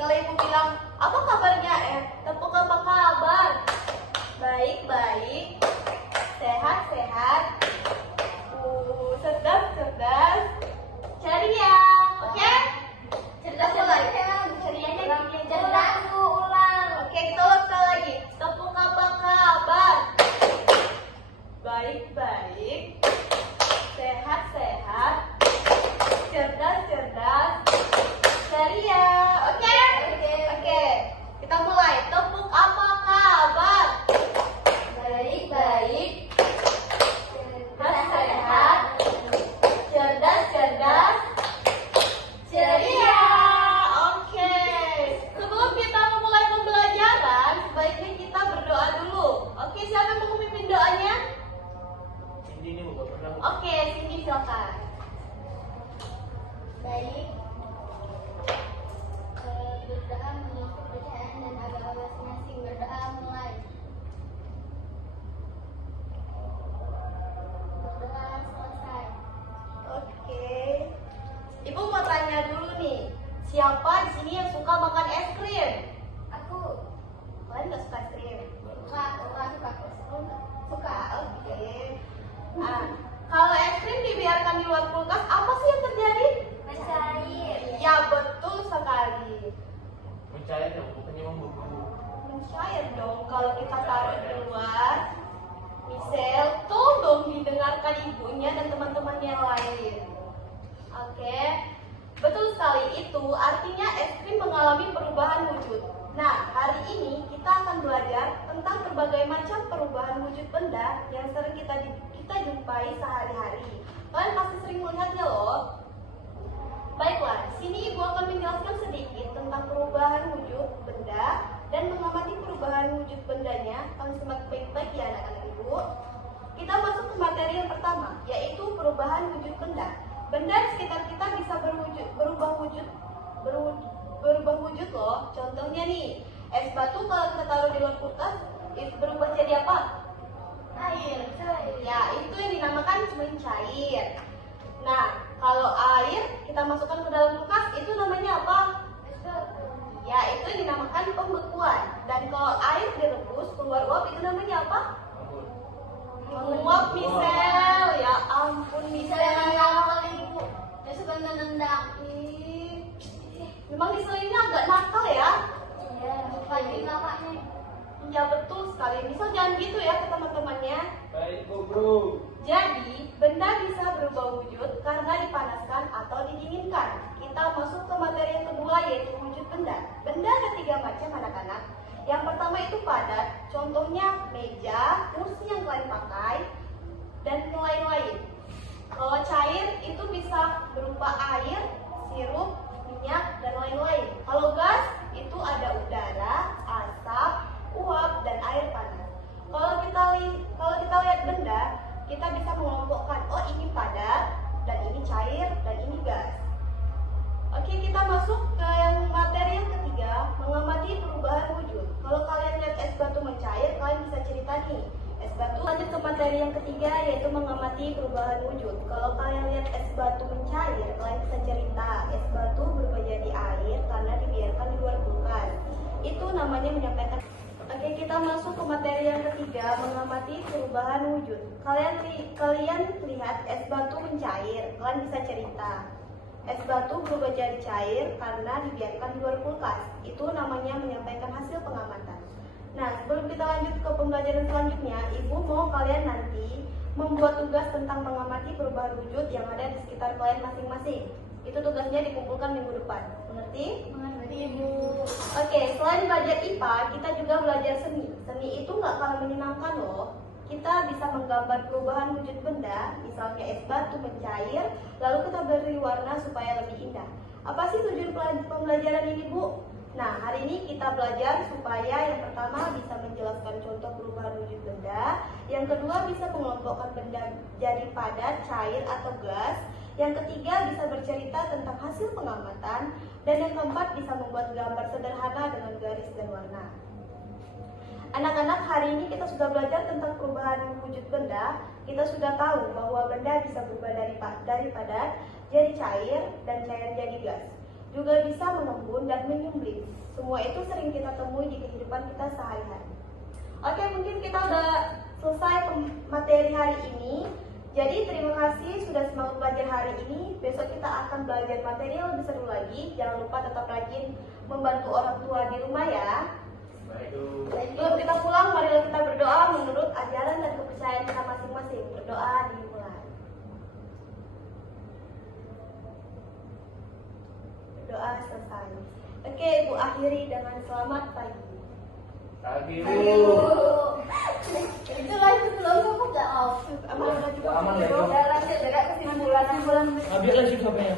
kalau ibu bilang, apa kabarnya Tepuk apa kabar? Baik-baik, sehat-sehat, cerdas-cerdas, ceria, oke? Cerdas lagi. Cerianya gini, cerdas. Oke, kita ulang sekali lagi. Tepuk apa kabar? Baik-baik, sehat-sehat, cerdas-cerdas, ceria. Oke? Oke. Kita mulai. Tepuk apa kabar? Baik-baik, sehat-sehat, cerdas-cerdas, ceria. Oke. Sebelum kita memulai pembelajaran, sebaiknya kita berdoa dulu. Oke, siapa yang mau memimpin doanya? Ini bukan pernah. Oke, Cindy silakan. Baik, berdoa menurut kepercayaan dan agama masing-masing. Berdoa mulai. Berdoa selesai. Oke. Ibu mau tanya dulu nih, siapa di sini yang suka makan es krim? Aku Kalian nggak suka es krim? suka. Suka, oke. Nah, kalau es krim dibiarkan di luar kulkas, apa sih yang terjadi? Mencair. Ya, betul sekali. Mencair dong, bukannya membeku. Mencair dong kalau kita taruh di luar. Michelle, tolong didengarkan ibunya dan teman-teman yang lain. Oke, betul sekali, itu artinya es krim mengalami perubahan wujud. Nah, hari ini kita akan belajar tentang berbagai macam perubahan wujud benda yang sering kita jumpai sehari-hari. Kalian pasti sering melihatnya loh. Baiklah, di sini ibu akan menjelaskan sedikit tentang perubahan wujud benda dan mengamati perubahan wujud bendanya. Kalian simak baik-baik ya anak-anak ibu. Kita masuk ke materi yang pertama, yaitu perubahan wujud benda. Benda di sekitar kita bisa berubah wujud loh. Contohnya nih, es batu kalau kita taruh di luar kulkas, itu berubah jadi apa? Air. Ya, itu yang dinamakan mencair. Nah, kalau air kita masukkan ke dalam kulkas, itu namanya apa? Ya, itu yang dinamakan pembekuan. Dan kalau air direbus keluar uap, itu namanya apa? Menguap, Michelle. Ya ampun, Michelle. Ibu. Ya suka nendang. Ih, memang Michelle ini agak nakal ya. Iya, pagi kakaknya. Ya betul sekali. Misal jangan gitu ya ke teman-temannya. Baik, bro. Jadi, benda bisa berubah wujud karena dipanaskan atau didinginkan. Kita masuk ke materi yang kedua, yaitu wujud benda. Benda ada 3 macam anak-anak. Yang pertama itu padat, contohnya meja, kursi yang kalian pakai, dan lain-lain. Kalau cair itu bisa berupa air, sirup, minyak, dan lain-lain. Kalau gas itu ada udara, asap, uap, dan air panas. Kalau kita lihat benda, kita bisa mengelompokkan, oh ini padat, dan ini cair, dan ini gas. Oke, kita masuk ke materi yang ketiga, mengamati perubahan wujud. Kalau kalian lihat es batu mencair, kalian bisa cerita nih, es batu. Lanjut ke materi yang ketiga, yaitu mengamati perubahan wujud. Kalau kalian lihat es batu mencair, kalian bisa cerita, es batu berubah jadi air karena dibiarkan di luar kulkas. Itu namanya menyampaikan. Oke, kita masuk ke materi yang ketiga, mengamati perubahan wujud. Kalian lihat es batu mencair, kalian bisa cerita. Es batu berubah jadi cair karena dibiarkan di luar kulkas. Itu namanya menyampaikan hasil pengamatan. Nah, sebelum kita lanjut ke pembelajaran selanjutnya, Ibu mau kalian nanti membuat tugas tentang mengamati perubahan wujud yang ada di sekitar kalian masing-masing. Itu tugasnya dikumpulkan minggu depan. Mengerti? Mengerti, Ibu. Oke, selain belajar IPA, kita juga belajar seni. Seni itu nggak kalah menyenangkan loh. Kita bisa menggambar perubahan wujud benda, misalnya es batu mencair, lalu kita beri warna supaya lebih indah. Apa sih tujuan pembelajaran ini, Bu? Nah, hari ini kita belajar supaya yang pertama bisa menjelaskan contoh perubahan wujud benda, yang kedua bisa mengelompokkan benda jadi padat, cair, atau gas, yang ketiga bisa bercerita tentang hasil pengamatan, dan yang keempat bisa membuat gambar sederhana dengan garis dan warna. Anak-anak, hari ini kita sudah belajar tentang perubahan wujud benda. Kita sudah tahu bahwa benda bisa berubah dari padat jadi cair dan cair jadi gas. juga bisa mengembun dan menyembelih. Semua itu sering kita temui di kehidupan kita sehari-hari. Oke, mungkin kita udah selesai materi hari ini. Jadi terima kasih sudah semangat belajar hari ini. Besok kita akan belajar materi yang lebih seru lagi. Jangan lupa tetap rajin membantu orang tua di rumah ya. Baik, Bu. Sebelum kita pulang, marilah kita berdoa menurut ajaran dan kepercayaan kita masing-masing. Berdoa dimulai. Berdoa selesai. Oke, Ibu akhiri dengan selamat pagi. Pagi, Ayo. Bu. Itulah sebelum aku udah off. Aman juga. Aman ya, Bu. Ya lanjut dekat kesimpulan. Habis lagi sampai ya.